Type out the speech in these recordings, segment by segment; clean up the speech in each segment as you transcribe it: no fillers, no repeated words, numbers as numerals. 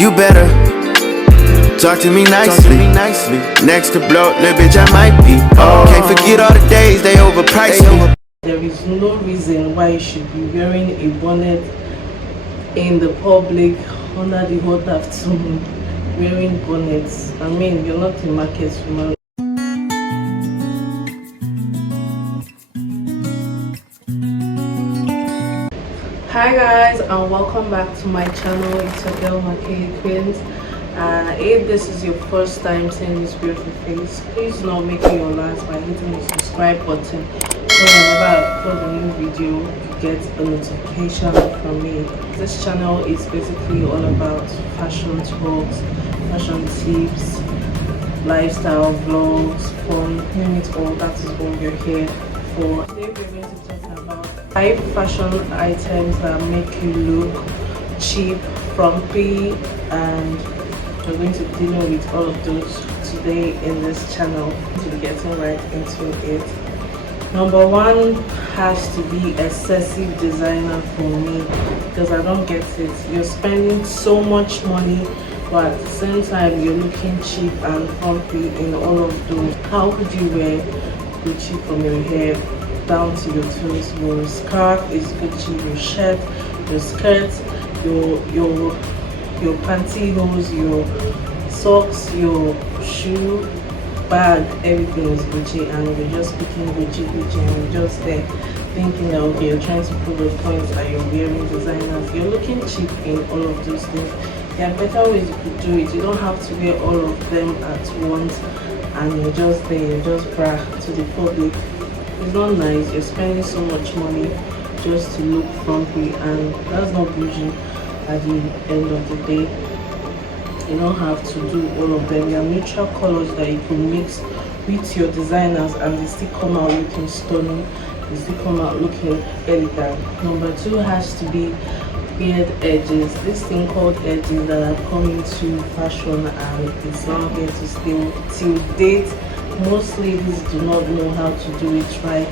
You better talk to me nicely. Next to blow, little bitch, I might be. Can't forget all the days they overpriced me. There is no reason why you should be wearing a bonnet in the public under the hot afternoon, wearing bonnets. I mean, you're not a market woman. Hi guys, and welcome back to my channel. It's your girl Makili Queens. If this is your first time seeing this beautiful face, please do not make me your last by hitting the subscribe button so whenever I upload a new video you get a notification from me. This channel is basically all about fashion talks, fashion tips, lifestyle vlogs, fun, name it all. That is what we're here for. Today we're going to talk about 5 fashion items that make you look cheap, frumpy, and we're going to deal with all of those today in this channel. To getting right into it. Number 1 has to be excessive designer for me, because I don't get it. You're spending so much money, but at the same time you're looking cheap and frumpy in all of those. How could you wear Gucci from your hair down to your toes? Your scarf is Gucci, your shirt, your skirt, your pantyhose, your socks, your shoe, bag, everything is Gucci, and you're just picking Gucci, and you're just there thinking that okay, you're trying to prove a point that you're wearing designers. You're looking cheap in all of those things. There are better ways you could do it. You don't have to wear all of them at once and you're just there, you're just brag to the public. It's not nice. You're spending so much money just to look frumpy, and that's not bougie. At the end of the day, you don't have to do all of them. There are neutral colors that you can mix with your designers and they still come out looking stunning, they still come out looking elegant. Number 2 has to be beard edges. This thing called edges that are coming to fashion and it's now here to stay till date. Most ladies do not know how to do it right.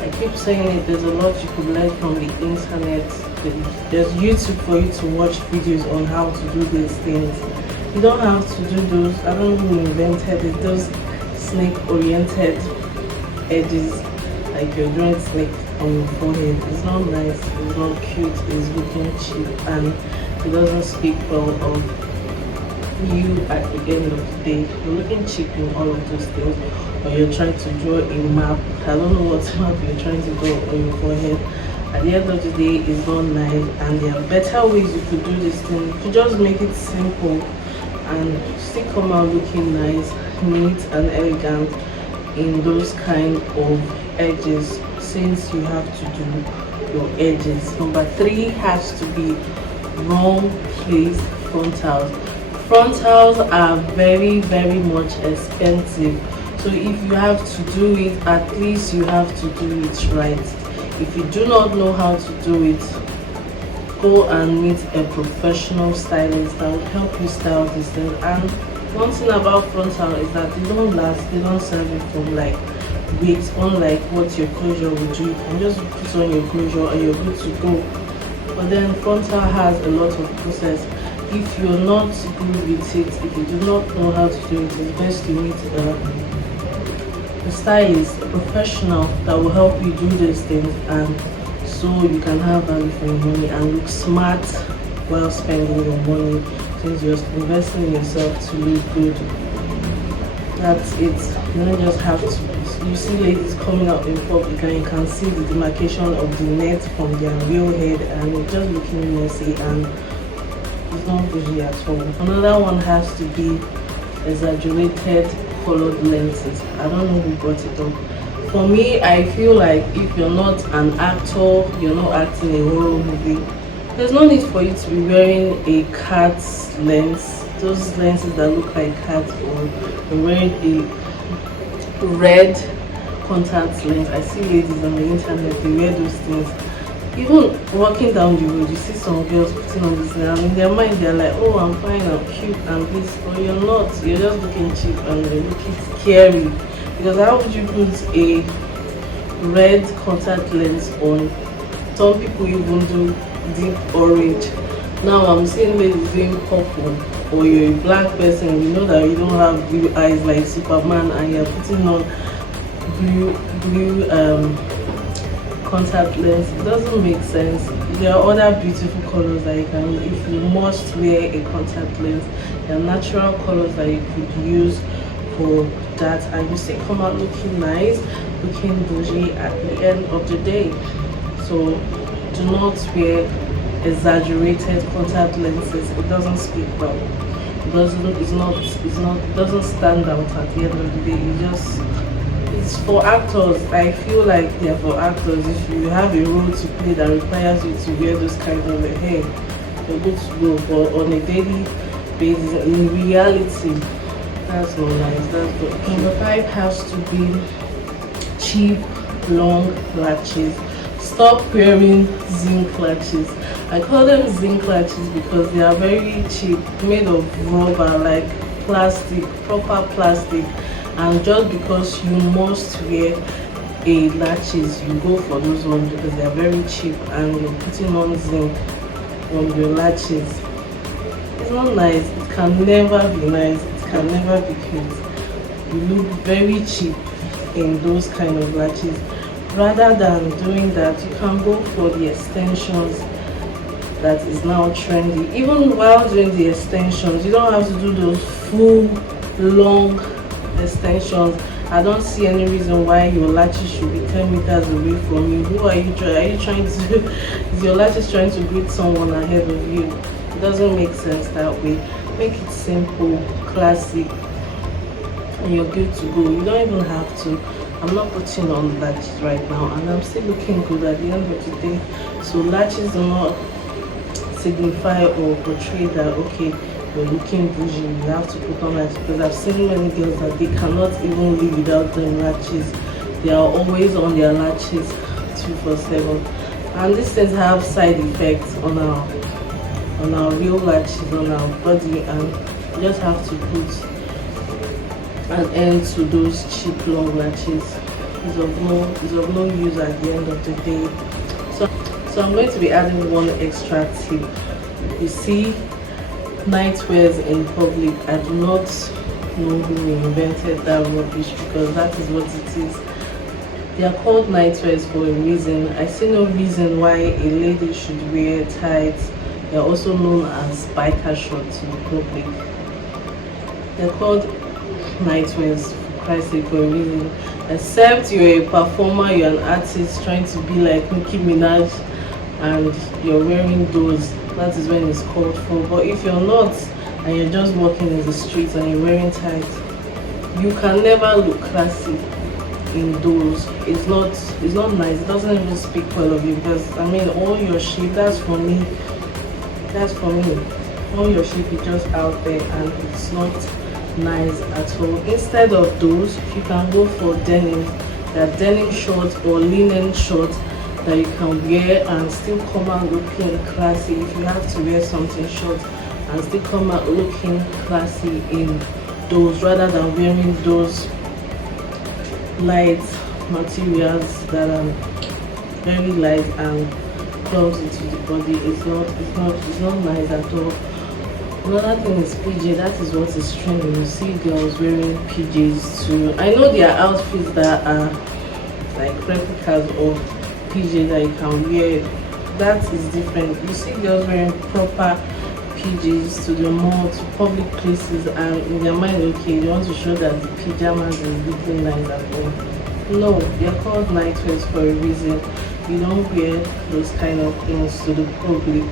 I keep saying it, there's a lot you could learn from the internet. There's YouTube for you to watch videos on how to do these things. You don't have to do those. I don't know who invented it. Those snake oriented edges, like you're doing snake on your forehead. It's not nice, it's not cute, it's looking cheap, and it doesn't speak well of you at the end of the day. You're looking cheap in all of those things, or you're trying to draw a map. I don't know what map you're trying to draw on your forehead. At the end of the day, it's not nice, and there are better ways you could do this thing. You could just make it simple and still come out looking nice, neat and elegant in those kind of edges, since you have to do your edges. Number 3 has to be wrong place frontals. Frontals are very much expensive, so if you have to do it, at least you have to do it right. If you do not know how to do it, go and meet a professional stylist that will help you style this thing. And one thing about frontal is that they don't last, they don't serve you for like weeks, unlike what your closure will do. You can just put on your closure and you're good to go. But then frontal has a lot of process. If you're not good with it, if you do not know how to do it, it's best you meet a stylist, a professional that will help you do these things, and so you can have value for your money and look smart while spending your money, since you're investing in yourself to look good. That's it. You don't just have to. You see ladies coming out in public and you can see the demarcation of the net from their real head, and it's just looking messy and it's not bougie at all. Another one has to be exaggerated colored lenses. I don't know who got it up. For me, I feel like if you're not an actor, you're not acting a horror movie, there's no need for you to be wearing a cat's lens, those lenses that look like cats, or you're wearing a red contact lens. I see ladies on the internet, they wear those things. Even walking down the road, you see some girls putting on this thing, and in their mind they're like, oh, I'm fine, I'm cute, and this, but you're not. You're just looking cheap and you're looking scary. Because how would you put a red contact lens on? Some people even do deep orange Now I'm seeing ladies doing purple, or you're a black person, you know that you don't have blue eyes like Superman, and you're putting on blue contact lens. It doesn't make sense. There are other beautiful colors that you can, if you must wear a contact lens, there are natural colors that you could use for that, and you still come out looking nice, looking bougie at the end of the day. So do not wear exaggerated contact lenses. It doesn't speak well. It doesn't stand out at the end of the day. It's for actors. I feel like they're for actors. If you have a role to play that requires you to wear those kind of hair, you're good to go. But on a daily basis, in reality, that's not nice. That's good. Number 5 has to be cheap, long lashes. Stop wearing zinc lashes. I call them zinc lashes because they are very cheap, made of rubber, like plastic, proper plastic. And just because you must wear a lashes, you go for those ones because they are very cheap, and you're putting on zinc on your lashes. It's not nice. It can never be nice. It can never be cute. You look very cheap in those kind of lashes. Rather than doing that, you can go for the extensions that is now trendy. Even while doing the extensions, you don't have to do those full long extensions. I don't see any reason why your lashes should be 10 meters away from you. Who are you trying? Are you trying to? Is your lashes trying to greet someone ahead of you? It doesn't make sense that way. Make it simple, classic, and you're good to go. You don't even have to. I'm not putting on lashes right now, and I'm still looking good at the end of the day. So lashes do not signify or portray that okay, you're looking bougie, you have to put on lashes. Because I've seen many girls that they cannot even live without them lashes. They are always on their lashes 247, and these things have side effects on our real lashes, on our body, and you just have to put an end to those cheap long lashes. It's of no use at the end of the day. So I'm going to be adding one extra tip. You see, night wears in public, I do not know who invented that rubbish, because that is what it is. They are called night wears for a reason. I see no reason why a lady should wear tights. They are also known as biker shorts in public. They're called night wears, for Christ's sake, for a reason. Except you're a performer, you're an artist trying to be like Nicki Minaj, and you're wearing those, that is when it's called for. But if you're not, and you're just walking in the streets and you're wearing tights, you can never look classy in those. It's not nice. It doesn't even speak well of you, because I mean, all your shape, that's for me, all your shape is just out there, and it's not nice at all. Instead of those, you can go for denim. There are denim shorts or linen shorts that you can wear and still come out looking classy. If you have to wear something short and still come out looking classy in those, rather than wearing those light materials that are very light and clumsy to the body. It's not nice at all. Another thing is PJ. That is what is trending. You see girls wearing PJs too. I know there are outfits that are like replicas of PJ that you can wear. That is different. You see girls wearing proper PJs to the mall, to public places, and in their mind, okay, they want to show that the pajamas is looking nice at all. No, they're called night wears for a reason. You don't wear those kind of things to the public.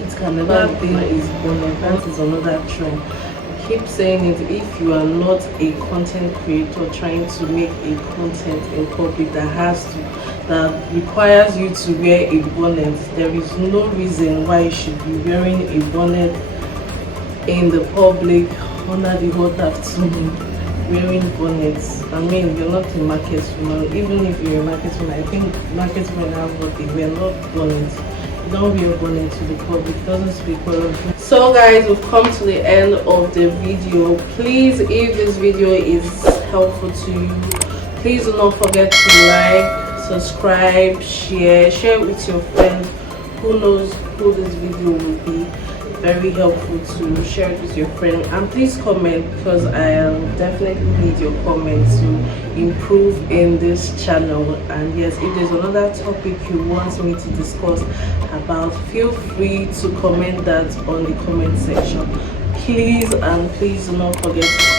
It can never be is bonnet. That is another trend. I keep saying it. If you are not a content creator trying to make a content in public that requires you to wear a bonnet, there is no reason why you should be wearing a bonnet in the public under the hot afternoon, wearing bonnets. I mean, you're not a market woman. Even if you're a market woman, I think market women have what they wear, not bonnets. You don't wear bonnet to the public. It doesn't speak well of you. So guys, we've come to the end of the video. Please, if this video is helpful to you, please do not forget to like, subscribe, share it with your friends who knows who this video will be very helpful to. Share it with your friend, and please comment, because I definitely need your comments to improve in this channel. And yes, if there's another topic you want me to discuss about, feel free to comment that on the comment section. Please, and please do not forget to